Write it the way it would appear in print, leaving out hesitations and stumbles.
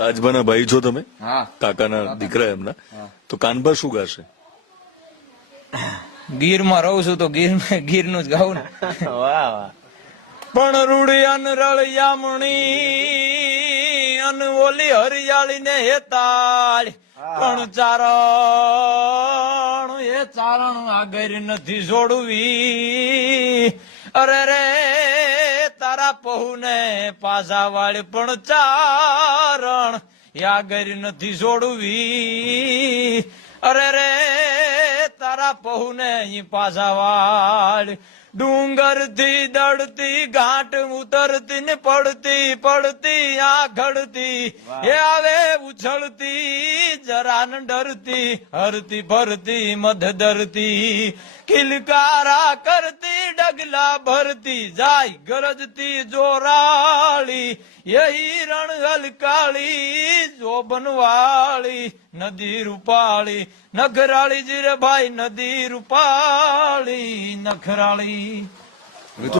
રાજભાના ભાઈ છો તમે? હા. કાકાના દીકરા એમના. તો કાનબા શું ગાશે? ગીરમાં રહું છું તો ગીરનું જ ગાવું ને. વાહ વાહ. પણ રૂડિયાન રળિયામણી અન ઓલી હરિયાળી ને હેતાળ પણ ચારણ એ ચારણ આગળ નથી જોડવી. અરે રે તારા પહુ ને પાછા વાળ પણ ચારણ આગળ નથી જોડવી. અરે રે તારા પહુ ને અહીં પાછા વાળ ડુંગર થી દડતી ઘાટ ઉતરતી ને પડતી પડતી આ ઘડતી એ આવે ઉછળતી જરા ન ડરતી હરતી ભરતી મધ ધરતી કિલકારા કરતી ડગલા ભરતી જાય ગરજતી જોરાળી યહી રણ હલકાળી જોબન વાળી નદી રૂપાળી નખરાળી જીરે ભાઈ નદી રૂપાળી નખરાળી.